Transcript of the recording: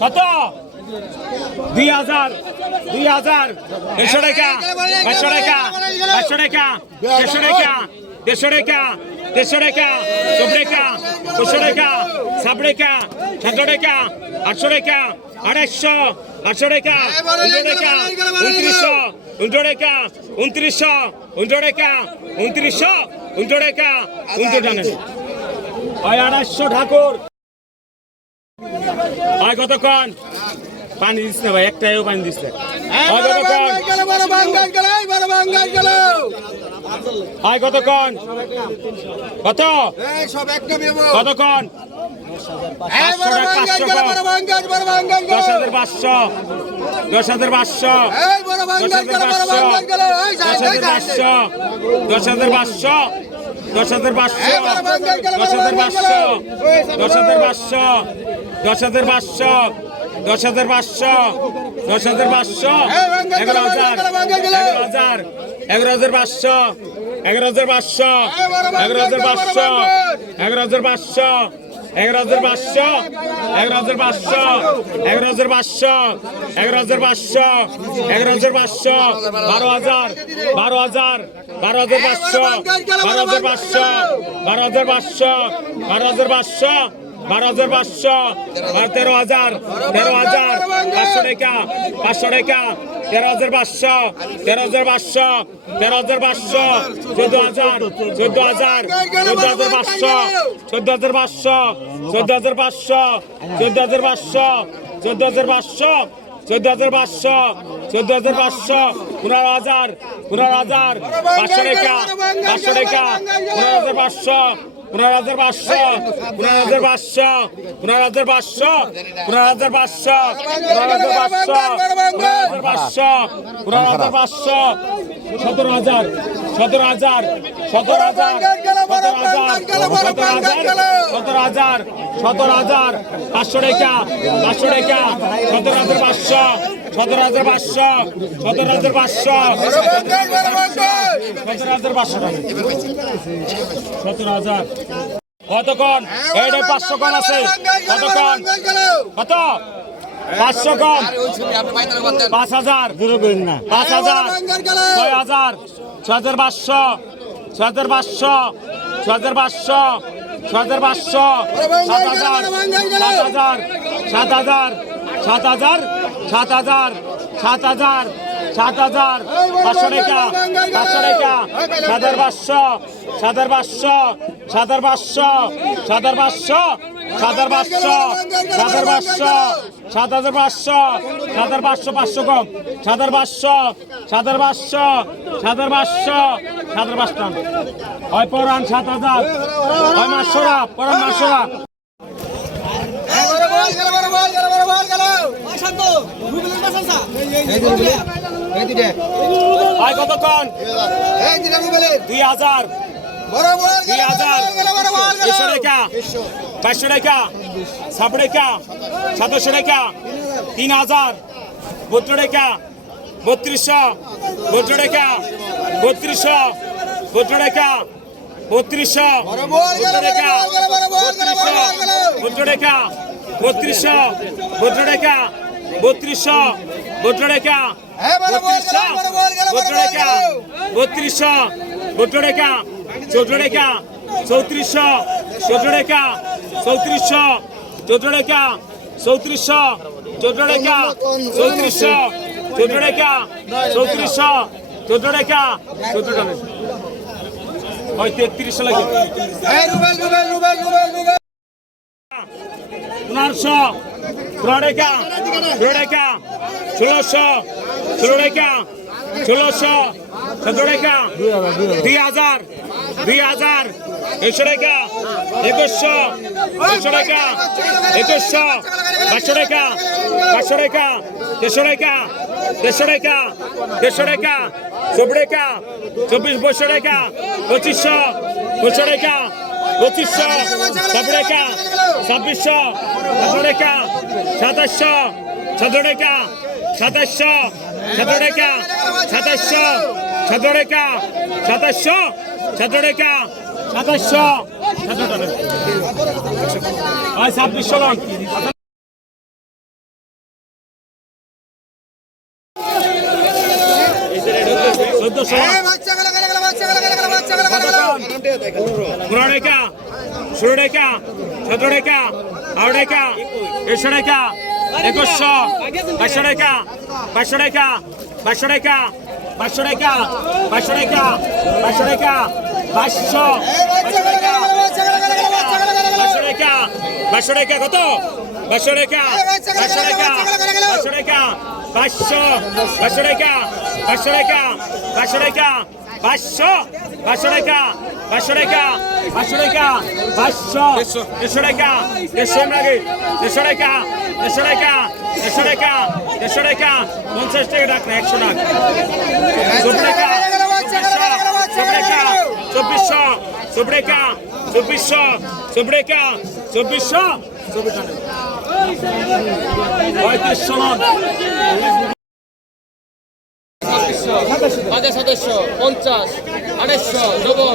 কত দুই হাজার দুই হাজার দেড়শো টাকা পাঁচশো টাকা পাঁচশো টাকা দেড়শো টাকা দেড়শো টাকা দেড়শো টাকা চব্বিশ টাকা পঁচিশশো টাকা সাত টাকা সাতশো টাকা আটশো টাকা আড়াইশো আটশো টাকা টাকা উনত্রিশশো উনশো টাকা উনত্রিশশো উনশো টাকা উনত্রিশশো উনশো টাকা উনশো টাকা আড়াইশো ঠাকুর হয় কতক্ষণ? পানি দিস না ভাই একটাইও পানি দিস না। হয় কতক্ষণ? হয় কতক্ষণ? কত? কতক্ষণ? পাঁচশো টাকা পাঁচশো দশ হাজার পাঁচশো। দশ হাজার পাঁচশো। দশ হাজার পাঁচশো। দশ হাজার পাঁচশো দশ হাজার পাঁচশো দশ হাজার পাঁচশো দশ হাজার পাঁচশো দশ হাজার পাঁচশো দশ হাজার পাঁচশো এগারো হাজার এগারো হাজার এগারো হাজার পাঁচশো এগারো হাজার পাঁচশো এগারো হাজার পাঁচশো এগারো হাজার পাঁচশো এগারো হাজার পাঁচশো এগারো হাজার পাঁচশো এগারো হাজার পাঁচশো এগারো হাজার পাঁচশো এগারো হাজার পাঁচশো বারো হাজার বারো হাজার বারো হাজার পাঁচশো বারো হাজার পাঁচশো বারো হাজার পাঁচশো বারো হাজার পাঁচশো বারো হাজার পাঁচশো তেরো হাজার তেরো হাজার, পাঁচশো টাকা পাঁচশো টাকা তেরো হাজার পাঁচশো তেরো হাজার পাঁচশো তেরো হাজার পাঁচশো চোদ্দ হাজার চোদ্দ হাজার চোদ্দ হাজার পাঁচশো চোদ্দ হাজার পাঁচশো চোদ্দ হাজার পাঁচশো চোদ্দ হাজার পাঁচশো চোদ্দ হাজার পাঁচশো চোদ্দ হাজার পাঁচশো চোদ্দ হাজার পাঁচশো পনেরো হাজার পনেরো হাজার, পাঁচশো টাকা পাঁচশো টাকা, পনেরো হাজার পাঁচশো পুনরাজের বাদশাহ পুনরাজের বাদশাহ পুনরাজের বাদশাহ পুনরাজের বাদশাহ পুনরাজের বাদশাহ পুনরাজের বাদশাহ পুনরাজের বাদশাহ, সতেরো হাজার। সতেরো হাজার সতেরো হাজার সতেরো হাজার সতেরো হাজার সতেরো হাজার পাঁচশো টাকা পাঁচশো টাকা, সতেরো হাজার পাঁচশো, সতেরো হাজার পাঁচশো, সতেরো হাজার পাঁচশো, সতেরো হাজার পাঁচশো টাকা। সতেরো হাজার। কতক্ষণ? পাঁচশো কম আছে। কতক্ষণ? কত? পাঁচশো কম পাঁচ হাজার। পাঁচ হাজার। ছয় হাজার। ছয় হাজার পাঁচশো। ছয় হাজার পাঁচশো। ছয় হাজার পাঁচশো। ছয় হাজার পাঁচশো। সাত হাজার। সাত হাজার। সাত হাজার। সাত হাজার। সাত হাজার। সাত হাজার। সাত হাজার। পাঁচশো টাকা। পাঁচশো টাকা। সাত হাজার পাঁচশো। সাত হাজার পাঁচশো। সাত হাজার পাঁচশো। সাত হাজার পাঁচশো সাত হাজার পাঁচশো সাত হাজার পাঁচশো সাত হাজার পাঁচশো পাঁচশো কম। সাত হাজার পাঁচশো সাত হাজার পাঁচশো সাত হাজার পাঁচশো সাত হাজার। পাঁচশো হয় পরান সাত হাজার হয় দুই হাজার। দুই হাজার। চারশো টাকা ছাপ টাকা সাতশো টাকা, তিন হাজার বত্র টাকা, বত্রিশশো বত্র টাকা, বত্রিশশো বত্র টাকা, বত্রিশশো বত্র টাকা, বত্রিশশো বত্র টাকা, বত্রিশশো বত্র টাকা, বত্রিশশো বত্র টাকা, বত্রিশশো টাকা বত্রিশশো বত্র টাকা চৌদ্র টাকা চৌত্রিশশো চৌদ্র টাকা চৌত্রিশশো চৌদ্র টাকা চৌত্রিশশো চৌদ্র টাকা চৌত্রিশশো চৌদ্র টাকা চৌত্রিশশো। চৌদ্র টাকা চৌদ্র টাকা ওই তেত্রিশশো লাগে পনেরোশো ষোলো টাকা ষোলো টাকা ষোলোশো ষোলো টাকা ষোলোশো সতেরো টাকা দুই হাজার দুই হাজার, একশো টাকা, একুশশো, একশো টাকা, একুশশো, পাঁচশো টাকা পাঁচশো টাকা, দেড়শো টাকা দেড়শো টাকা দেড়শো টাকা, চব্বিশ টাকা, চব্বিশ বছর টাকা, পঁচিশশো পঁচিশশো টাকা, পঁচিশশো, ছাব্বিশ টাকা, ছাব্বিশশো সতেরো টাকা, সাতাশশো, সতেরো টাকা, সাতাশশো, সতেরো টাকা, সাতাশশো, সতেরো টাকা, সাতাশশো সাতশো টাকা সাতাশশো। সাতশো টাকা ছাব্বিশশো পনেরো টাকা ষোলো টাকা সতেরো টাকা বারো টাকা একশো টাকা একুশশো বাইশশো টাকা বাইশশো বাইশশো টাকা বাইশশো টাকা বাইশশো টাকা বাইশশো বাইশশো টাকা বাইশশো টাকা কত বাইশশো টাকা বাইশশো টাকা বাইশশো টাকা বাইশশো বাইশশো টাকা বাইশশো টাকা বাইশশো টাকা বাইশশো বাইশশো টাকা বাইশশো টাকা বাইশশো টাকা বাইশশো দেড়শো টাকা দেড়শো লাগে দেড়শো টাকা দেড়শো টাকা দেড়শো টাকা দেড়শো টাকা, পঞ্চাশ টাকা ডাক না, একশো টাকা, চব্বিশ টাকা চব্বিশশো চব্বিশ চব্বিশশো চব্বিশ চব্বিশশো চব্বিশ টাকা পঞ্চাশ আড়াইশো ডবল